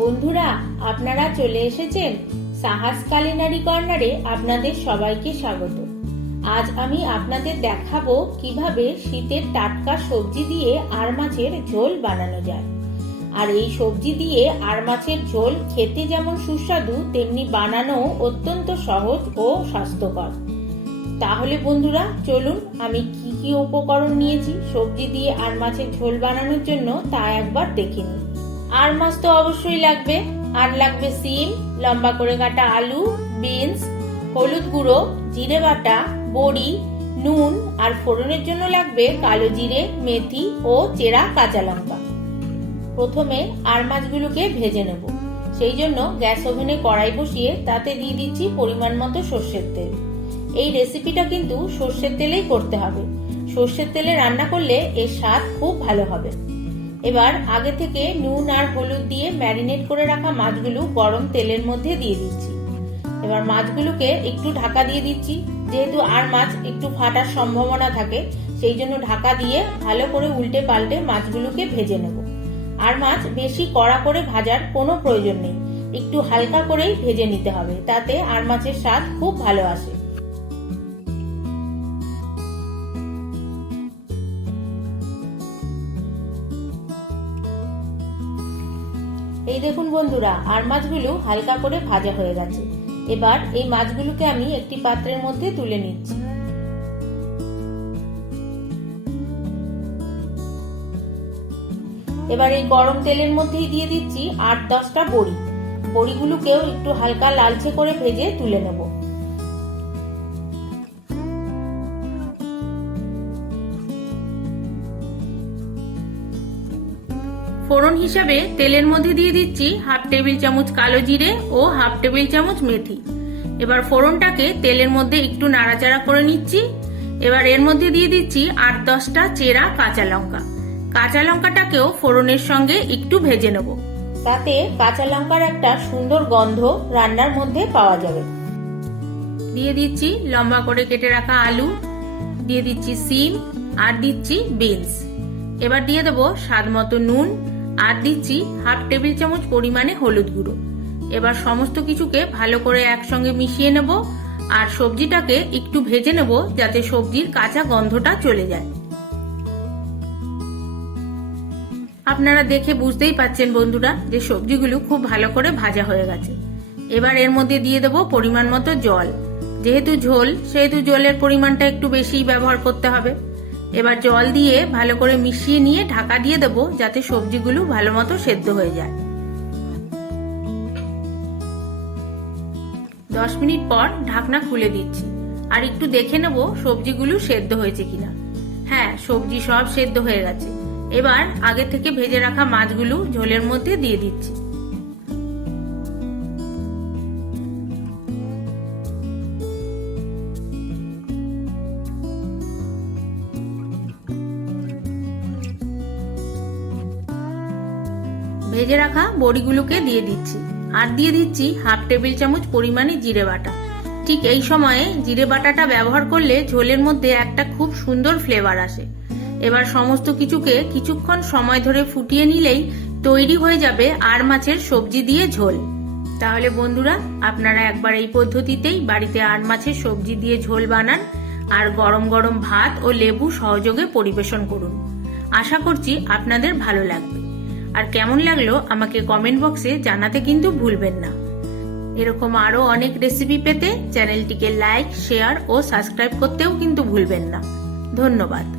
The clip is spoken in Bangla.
বন্ধুরা, আপনারা চলে এসেছেন সাহাস কালিনারি কর্নারে আপনাদের সবাইকে স্বাগত। আজ আমি আপনাদের দেখাবো কীভাবে শীতের টাটকা সবজি দিয়ে আর মাছের ঝোল বানানো যায়। আর এই সবজি দিয়ে আর মাছের ঝোল খেতে যেমন সুস্বাদু, তেমনি বানানো অত্যন্ত সহজ ও স্বাস্থ্যকর। তাহলে বন্ধুরা, চলুন আমি কি কি উপকরণ নিয়েছি সবজি দিয়ে আর মাছের ঝোল বানানোর জন্য তা একবার দেখে নিই। আর মাছ তো অবশ্যই লাগবে। আর লাগবে সিম, লম্বা করে কাটা আলু, বিনস, হলুদ গুঁড়ো, জিরে বাটা, বড়ি, নুন আর ফোড়নের জন্য লাগবে কালো জিরে, মেথি ও চেরা কাঁচা লঙ্কা। প্রথমে আর মাছগুলোকে ভেজে নেব। সেই জন্য গ্যাস ওভেনে কড়াই বসিয়ে তাতে দিয়ে দিচ্ছি পরিমাণ মতো সর্ষের তেল। এই রেসিপিটা কিন্তু সর্ষের তেলেই করতে হবে। সর্ষের তেলে রান্না করলে এর স্বাদ খুব ভালো হবে। এবার আগে থেকে নুন আর হলুদ দিয়ে ম্যারিনেট করে রাখা মাছগুলো গরম তেলের মধ্যে দিয়ে দিচ্ছি। এবার মাছগুলোকে একটু ঢাকা দিয়ে দিচ্ছি, যেহেতু আর মাছ একটু ফাটার সম্ভাবনা থাকে, সেই জন্য ঢাকা দিয়ে ভালো করে উল্টে পাল্টে মাছগুলোকে ভেজে নেব। আর মাছ বেশি কড়া করে ভাজার কোনো প্রয়োজন নেই, একটু হালকা করেই ভেজে নিতে হবে, তাতে আর মাছের স্বাদ খুব ভালো আসে। এই দেখুন বন্ধুরা, আর মাছগুলো হালকা করে ভাজা হয়ে গেছে। এবার এই মাছগুলোকে আমি একটি পাত্রের মধ্যে তুলে নিচ্ছি। এবার এই গরম তেলের মধ্যেই দিয়ে দিচ্ছি আট দশটা বড়ি। বড়িগুলোকেও একটু হালকা লালচে করে ভেজে তুলে নেব। ফোড়ন হিসাবে তেলের মধ্যে দিয়ে দিচ্ছি হাফ টেবিল চামচ কালো জিরে ও হাফ টেবিল চামচ মেথি। এবার ফোড়নটাকে তেলের মধ্যে একটু নাড়াচাড়া করে নিচ্ছি। এবার এর মধ্যে দিয়ে দিচ্ছি আট দশটা চেরা কাঁচা লঙ্কা। কাঁচা লঙ্কাটাকেও ফোড়নের সঙ্গে একটু ভেজে নেব। তাতে কাঁচা লঙ্কার একটা সুন্দর গন্ধ রান্নার মধ্যে পাওয়া যাবে। দিয়ে দিচ্ছি লম্বা করে কেটে রাখা আলু, দিয়ে দিচ্ছি সিম আর দিচ্ছি বিনস। এবার দিয়ে দেবো স্বাদ মতো নুন আর দিচ্ছি হাফ টেবিল চামচ পরিমাণে হলুদ গুঁড়ো। এবার সমস্ত কিছুকে ভালো করে একসঙ্গে মিশিয়ে নেব আর সবজিটাকে একটু ভেজে নেব যাতে সবজির কাঁচা গন্ধটা চলে যায়। আপনারা দেখে বুঝতেই পাচ্ছেন বন্ধুরা যে সবজিগুলো খুব ভালো করে ভাজা হয়ে গেছে। এবার এর মধ্যে দিয়ে দেবো পরিমাণ মতো জল। যেহেতু ঝোল, সেহেতু জলের পরিমাণটা একটু বেশি ব্যবহার করতে হবে। এবার জল দিয়ে ভালো করে মিশিয়ে নিয়ে ঢাকা দিয়ে দেবো যাতে সবজিগুলো ভালো মতো সেদ্ধ হয়ে যায়। দশ মিনিট পর ঢাকনা খুলে দিচ্ছি। আর একটু দেখে নেব সবজিগুলো সেদ্ধ হয়েছে কিনা। হ্যাঁ সবজি সব সেদ্ধ হয়ে গেছে। এবার আগে থেকে ভেজে রাখা মাছগুলো ঝোলের মধ্যে দিয়ে দিচ্ছি। ভেজে রাখা বড়িগুলোকে দিয়ে দিচ্ছি। আর দিয়ে দিচ্ছি হাফ টেবিল চামচ পরিমাণে জিরে বাটা। ঠিক এই সময়ে জিরে বাটাটা ব্যবহার করলে ঝোলের মধ্যে একটা খুব সুন্দর ফ্লেভার আসে। এবার সমস্ত কিছুকে কিছুক্ষণ সময় ধরে ফুটিয়ে নিলেই তৈরি হয়ে যাবে আর মাছের সবজি দিয়ে ঝোল। তাহলে বন্ধুরা, আপনারা একবার এই পদ্ধতিতেই বাড়িতে আর মাছের সবজি দিয়ে ঝোল বানান আর গরম গরম ভাত ও লেবু সহযোগে পরিবেশন করুন। আশা করছি আপনাদের ভালো লাগবে। আর কেমন লাগল আমাকে কমেন্ট বক্সে জানাতে কিন্তু ভুলবেন না। এরকম আরও অনেক রেসিপি পেতে চ্যানেলটিকে লাইক শেয়ার ও সাবস্ক্রাইব করতেও কিন্তু ভুলবেন না। ধন্যবাদ।